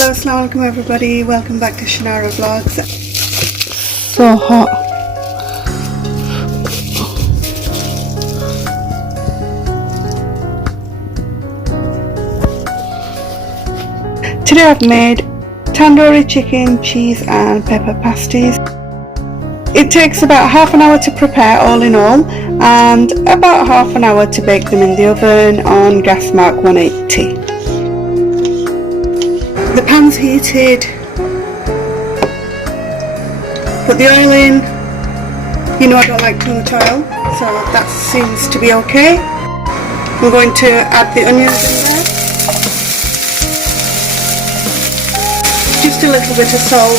Hello, assalamu alaikum everybody, welcome back to Shanara Vlogs. So hot. Today I've made tandoori chicken, cheese and pepper pasties. It takes about half an hour to prepare all in all and about half an hour to bake them in the oven on gas mark 180. The pan's heated, put the oil in. You know I don't like too much oil, so that seems to be okay. I'm going to add the onions in there, just a little bit of salt.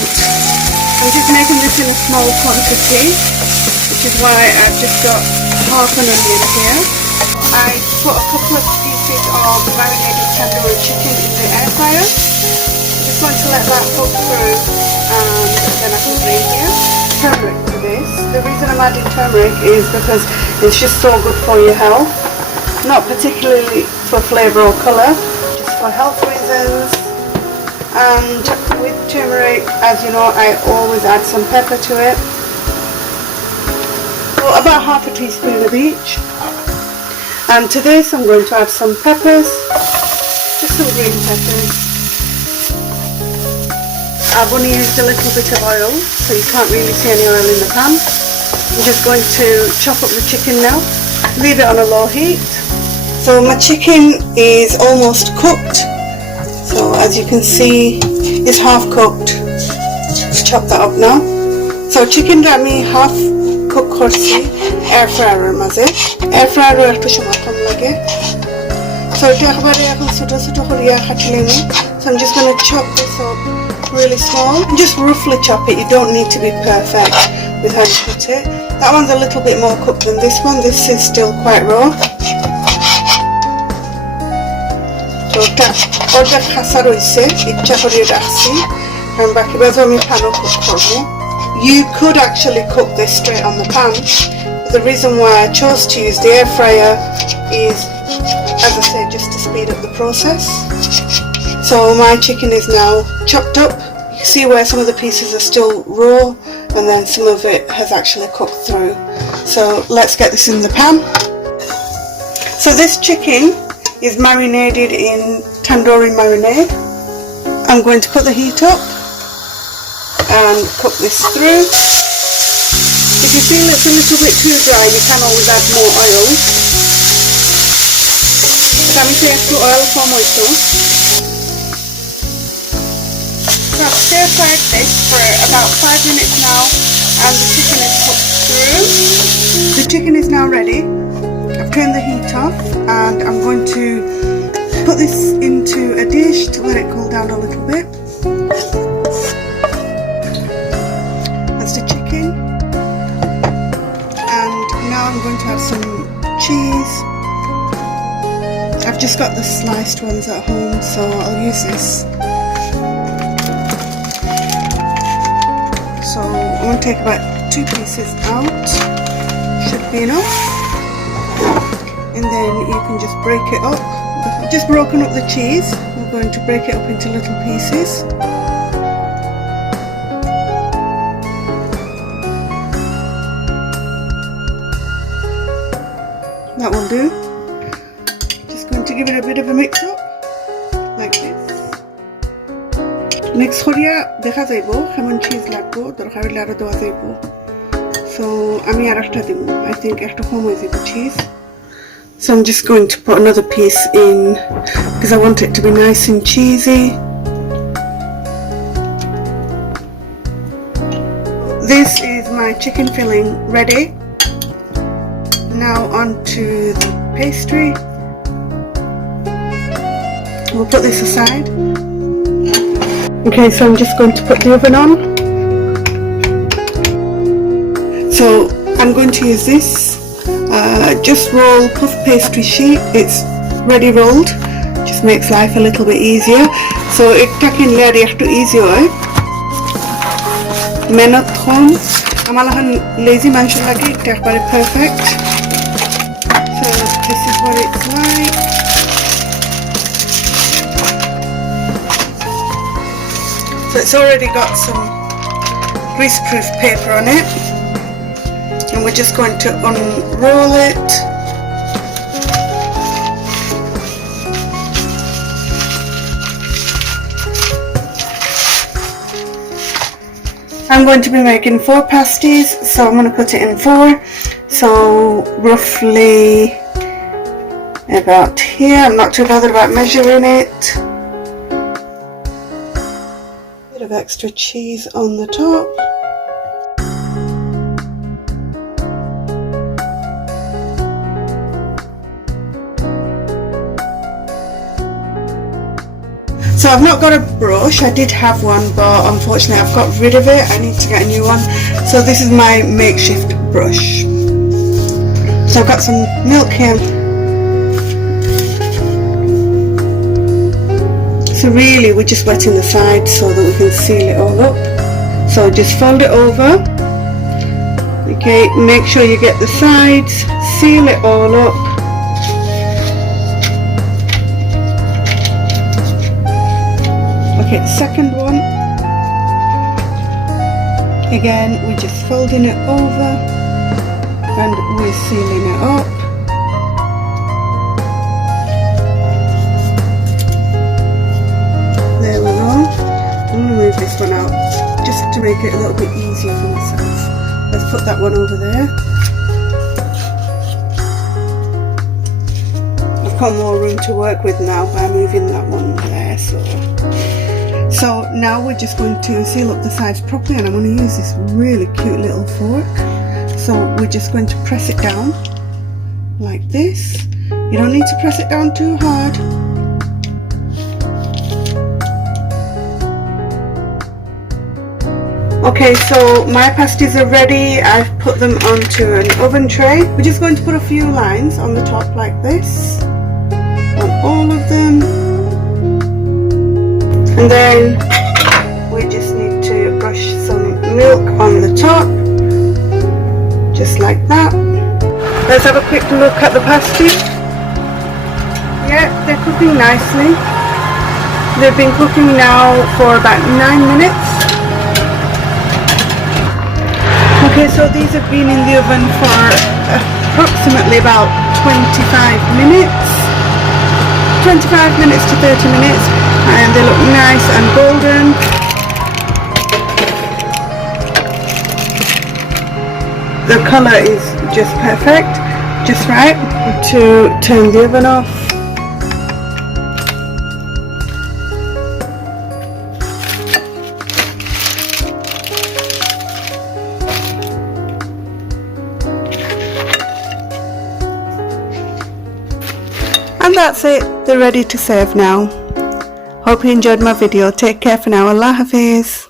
I'm just making this in a small quantity, which is why I've just got half an onion here. I put a couple of pieces of marinated tandoori chicken in the air fryer. I'm just going to let that cook through and then I can bring here turmeric to this. The reason I'm adding turmeric is because it's just so good for your health. Not particularly for flavour or colour, just for health reasons. And with turmeric, as you know, I always add some pepper to it. So about half a teaspoon of each. And to this I'm going to add some peppers, just some green peppers. I've only used a little bit of oil, so you can't really see any oil in the pan. I'm just going to chop up the chicken now, leave it on a low heat. So my chicken is almost cooked. So as you can see, it's half cooked. Let's chop that up now. So chicken টা আমি half cook করছি air fryer মাঝে। Air fryer একটু সময় কম লাগে। So এটা একবারে এখন ছোট ছোট করিয়া কাটলেনি। So I'm just going to chop this up really small. Just roughly chop it. You don't need to be perfect with how you cut it. That one's a little bit more cooked than this one. This is still quite raw. অর্ধেক খাসা রয়েছে, ইচ্ছা করে রাখছি কারণ বাকি বাজে আমি প্যানও কুক করবো. You could actually cook this straight on the pan, but the reason why I chose to use the air fryer is, as I said, just to speed up the process. So my chicken is now chopped up. You can see where some of the pieces are still raw and then some of it has actually cooked through. So let's get this in the pan. So this chicken is marinated in tandoori marinade. I'm going to put the heat up and cook this through. If you feel it's a little bit too dry, you can always add more oil. But I'm going to add oil for my sauce. So I've stir-fried this for about 5 minutes now and the chicken is cooked through. The chicken is now ready. I've turned the heat off and I'm going to put this into a dish to let it cool down a little bit. That's the chicken. And now I'm going to have some cheese. I've just got the sliced ones at home, so I'll use this. So I'm going to take about 2 pieces out. Should be enough. And then you can just break it up. I've just broken up the cheese. We're going to break it up into little pieces. That will do. Just going to give it a bit of a mix up, like this. Mix করিয়া দেখা যাইবো কেমন cheese লাগবো, দরকার হলে আরো দেওয়া যাইবো. So আমি আরেকটা দিব. I think একটু কম হয়ে যাবে cheese. So I'm just going to put another piece in because I want it to be nice and cheesy. This is my chicken filling ready. Now onto the pastry. We'll put this aside. Okay, so I'm just going to put the oven on. So I'm going to use this. Just roll puff pastry sheet. It's ready rolled. Just makes life a little bit easier. So it's taking layering একটু easy হয়. মেহনত কম. আমার এখন lazy মানুষ লাগে এটা একবারে perfect. So this is what it's like. So it's already got some greaseproof paper on it, and we're just going to unroll it. I'm going to be making 4 pasties, so I'm going to cut it in 4. So roughly about here. I'm not too bothered about measuring it. Bit of extra cheese on the top. So I've not got a brush. I did have one, but unfortunately I've got rid of it. I need to get a new one. So this is my makeshift brush. So I've got some milk here. So really we're just wetting the sides so that we can seal it all up. So just fold it over. Okay, make sure you get the sides, seal it all up. Okay, second one. Again, we're just folding it over and we're sealing it up. There we go. I'm going to move this one out just to make it a little bit easier for myself. Let's put that one over there. I've got more room to work with now by moving that one there. So now we're just going to seal up the sides properly, and I'm going to use this really cute little fork. So we're just going to press it down like this. You don't need to press it down too hard. Okay, so my pasties are ready. I've put them onto an oven tray. We're just going to put a few lines on the top like this, on all of them. And then we just need to brush some milk on the top, just like that. Let's have a quick look at the pasties. Yeah, they're cooking nicely. They've been cooking now for about 9 minutes. Okay, so these have been in the oven for approximately about 25 minutes. 25 minutes to 30 minutes, and they look nice and golden. The colour is just perfect, just right. To turn the oven off. And that's it, they're ready to serve now. Hope you enjoyed my video. Take care for now. Allah Hafiz.